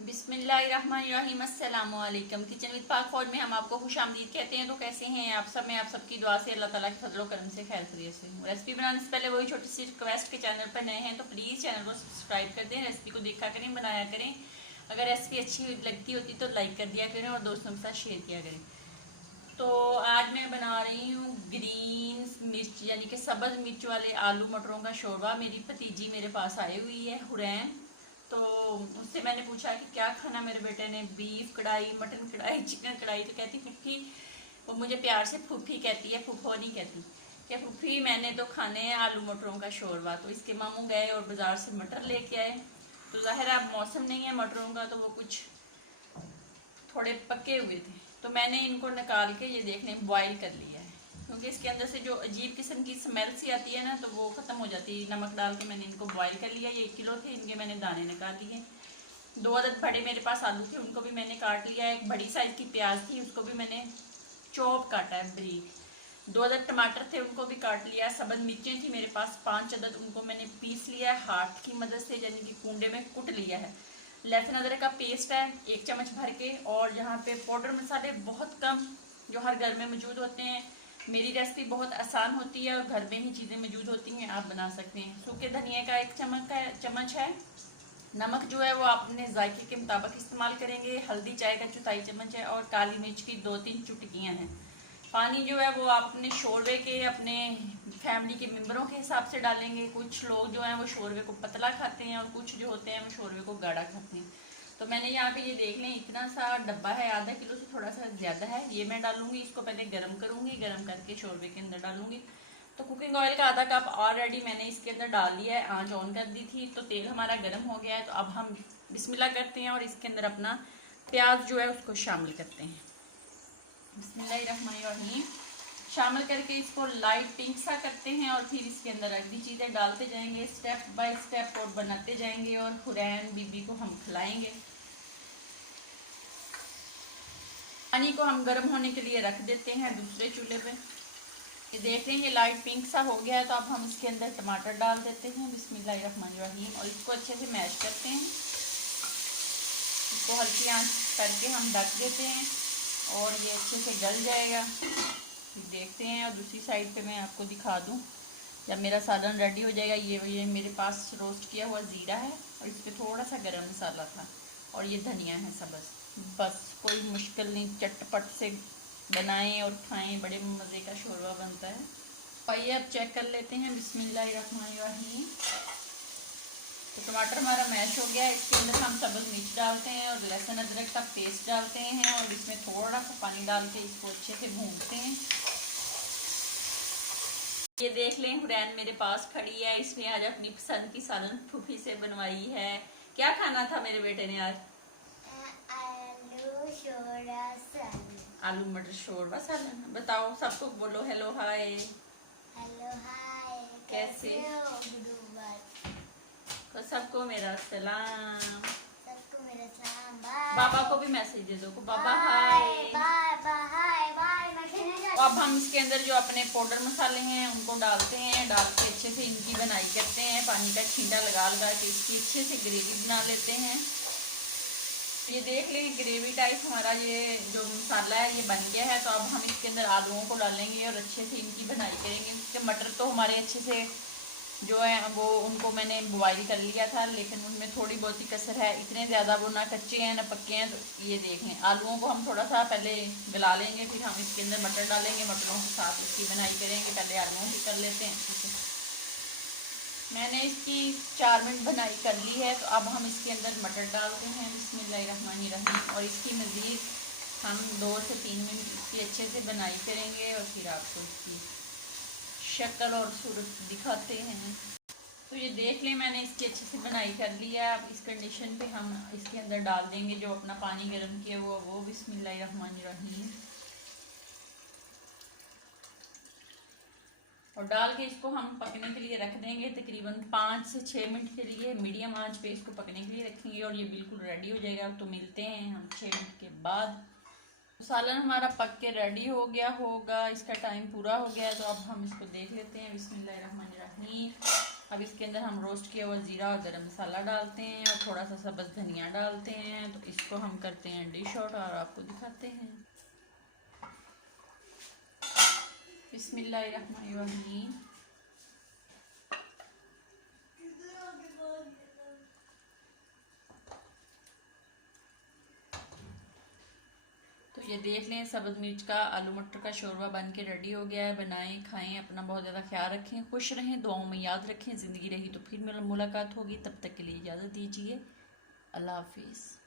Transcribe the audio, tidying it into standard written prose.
बिस्मिल्लाहिर्रहमानिर्रहीम अस्सलाम वालेकुम। किचन विद पाक फौज में हम आपको खुशामदीद कहते हैं। तो कैसे हैं आप सब? मैं आप सबकी दुआ से अल्लाह ताला के फजलो करम से खैर खैरियत से हूँ। रेसिपी बनाने से पहले वही छोटी सी रिक्वेस्ट के चैनल पर नए हैं तो प्लीज़ चैनल को सब्सक्राइब कर दें, रेसिपी को देखा करें, बनाया करें। अगर रेसिपी अच्छी लगती होती तो लाइक कर दिया करें और दोस्तों के साथ शेयर किया करें। तो आज मैं बना रही हूँ ग्रीन मिर्च यानी कि सब्ज़ मिर्च वाले आलू मटरों का शोरबा। मेरी भतीजी मेरे पास आई हुई है हुरैन, तो उससे मैंने पूछा कि क्या खाना। मेरे बेटे ने बीफ कढ़ाई, मटन कढ़ाई, चिकन कढ़ाई। तो कहती फूफी, वो मुझे प्यार से फूफी कहती है, फूफो नहीं कहती। क्या फूफी, मैंने तो खाने हैं आलू मटरों का शोरबा। तो इसके मामू गए और बाज़ार से मटर लेके आए। तो ज़ाहिर अब मौसम नहीं है मटरों का, तो वो कुछ थोड़े पके हुए थे। तो मैंने इनको निकाल के ये देखने बॉईल कर लिया है, क्योंकि इसके अंदर से जो अजीब किस्म की स्मेल सी आती है ना, तो वो ख़त्म हो जाती है। नमक डाल के मैंने इनको बॉईल कर लिया। ये 1 किलो थे, इनके मैंने दाने निकाल लिए। 2 अदद बड़े मेरे पास आलू थे, उनको भी मैंने काट लिया। एक बड़ी साइज़ की प्याज थी, उसको भी मैंने चॉप काटा है बारीक। 2 अदद टमाटर थे, उनको भी काट लिया। सब्ज़ मिर्चें थी मेरे पास 5 अदद, उनको मैंने पीस लिया है हाथ की मदद से, यानी कि कूंडे में कुट लिया है। लहसुन अदरक का पेस्ट है 1 चम्मच भर के। और यहाँ पे पाउडर मसाले बहुत कम जो हर घर में मौजूद होते हैं। मेरी रेसिपी बहुत आसान होती है और घर में ही चीज़ें मौजूद होती हैं, आप बना सकते हैं। सूखे धनिया का 1 चम्मच है। नमक जो है वो आप अपने जायके के मुताबिक इस्तेमाल करेंगे। हल्दी चाय का 1/4 चम्मच है और काली मिर्च की 2-3 चुटकियाँ हैं। पानी जो है वो आप अपने शोरबे के, अपने फैमिली के मेंबरों के हिसाब से डालेंगे। कुछ लोग जो हैं वो शोरबे को पतला खाते हैं और कुछ जो होते हैं वो शोरबे को गाढ़ा खाते हैं। तो मैंने यहाँ पे ये देख लें, इतना सा डब्बा है, आधा किलो से थोड़ा सा ज़्यादा है। ये मैं डालूंगी, इसको पहले गर्म करूँगी, गर्म करके शोरबे के अंदर डालूंगी। तो कुकिंग ऑयल का आधा कप ऑलरेडी मैंने इसके अंदर डाल दिया है, आंच ऑन कर दी थी। तो तेल हमारा गर्म हो गया है। तो अब हम बिस्मिल्लाह करते हैं और इसके अंदर अपना प्याज जो है उसको शामिल करते हैं। बिस्मिल्लाहिर्रहमानिर्रहीम। शामिल करके इसको लाइट पिंक सा करते हैं और फिर इसके अंदर अगली चीज़ें डालते जाएंगे, स्टेप बाय स्टेप और बनाते जाएंगे और हुरैन बीबी को हम खिलाएंगे। पानी को हम गर्म होने के लिए रख देते हैं दूसरे चूल्हे पे। ये देख रहे हैं ये लाइट पिंक सा हो गया है। तो अब हम इसके अंदर टमाटर डाल देते हैं बिस्मिल्लाहिर्रहमानिर्रहीम और इसको अच्छे से मैश करते हैं। इसको हल्की आंच करके हम ढक देते हैं और ये अच्छे से गल जाएगा। देखते हैं। और दूसरी साइड पे मैं आपको दिखा दूं, जब मेरा सालन रेडी हो जाएगा। ये मेरे पास रोस्ट किया हुआ ज़ीरा है और इस पर थोड़ा सा गरम मसाला था और ये धनिया है सब्ज़। बस कोई मुश्किल नहीं, चटपट से बनाएं और खाएं, बड़े मज़े का शोरबा बनता है। आइए अब चेक कर लेते हैं बिस्मिल्लाहिर्रहमानिर्रहीम। तो टमाटर हमारा मैश हो गया है। इसके अंदर हम सब्ज़ मिर्च डालते हैं और लहसुन अदरक का पेस्ट डालते हैं और इसमें थोड़ा सा पानी डाल के इसको अच्छे से भूनते हैं। ये देख लें हुरैन मेरे पास खड़ी है, इसने आज अपनी पसंद की सालन फूफी से बनवाई है। क्या खाना था मेरे बेटे ने आज? आलू मटर शोरबा सालन। बताओ, सबको बोलो हेलो हाय। हेलो हाय, कैसे हो? तो सबको मेरा सलाम। सबको मेरा सलाम। बाय। बाबा को भी मैसेज दे दो, बाबा हाय। Bye bye bye. मैं खेलने जाती हूँ। अब हम इसके अंदर जो अपने पाउडर मसाले हैं उनको डालते हैं। डाल के अच्छे से इनकी बनाई करते हैं, पानी का छींटा लगा के इसकी अच्छे से ग्रेवी बना लेते हैं। ये देख लें ग्रेवी टाइप हमारा ये जो मसाला है ये बन गया है। तो अब हम इसके अंदर आलूओं को डालेंगे और अच्छे से इनकी बनाई करेंगे। क्योंकि मटर तो हमारे अच्छे से जो है वो उनको मैंने बॉईल कर लिया था, लेकिन उनमें थोड़ी बहुत ही कसर है। इतने ज़्यादा वो ना कच्चे हैं ना पक्के हैं। तो ये देख लें, आलूओं को हम थोड़ा सा पहले गला लेंगे, फिर हम इसके अंदर मटर डालेंगे, मटरों के साथ इसकी बनाई करेंगे। पहले आलूओं की कर लेते हैं। मैंने इसकी 4 मिनट बनाई कर ली है। तो अब हम इसके अंदर मटर डालते हैं बिस्मिल्लाहिर्रहमानिर्रहीम और इसकी मज़ीद हम 2 से 3 मिनट इसकी अच्छे से बनाई करेंगे और फिर आपको इसकी शक्ल और सूरत दिखाते हैं। तो ये देख लें मैंने इसकी अच्छे से बनाई कर लिया है। अब इस कंडीशन पे हम इसके अंदर डाल देंगे जो अपना पानी गर्म किया हुआ वो बिस्मिल्लाहिर्रहमानिर्रहीम और डाल के इसको हम पकने के लिए रख देंगे। तकरीबन 5 से 6 मिनट के लिए मीडियम आंच पे इसको पकने के लिए रखेंगे और ये बिल्कुल रेडी हो जाएगा। तो मिलते हैं हम 6 मिनट के बाद। सालन हमारा पक के रेडी हो गया होगा, इसका टाइम पूरा हो गया है, तो अब हम इसको देख लेते हैं। बिस्मिल्लाहिर्रहमानिर्रहीम। अब इसके अंदर हम रोस्ट किया हुआ ज़ीरा और गरम मसाला डालते हैं और थोड़ा सा सब्ज़ धनिया डालते हैं। तो इसको हम करते हैं डिश आउट और आपको दिखाते हैं। बिस्मिल्लाहिर्रहमानिर्रहीम। तो ये देख लें, सब्ज़ मिर्च का आलू मटर का शोरबा बन के रेडी हो गया है। बनाएं, खाएं, अपना बहुत ज़्यादा ख्याल रखें, खुश रहें, दुआओं में याद रखें। ज़िंदगी रही तो फिर मुलाकात होगी, तब तक के लिए इजाज़त दीजिए। अल्लाह हाफिज़।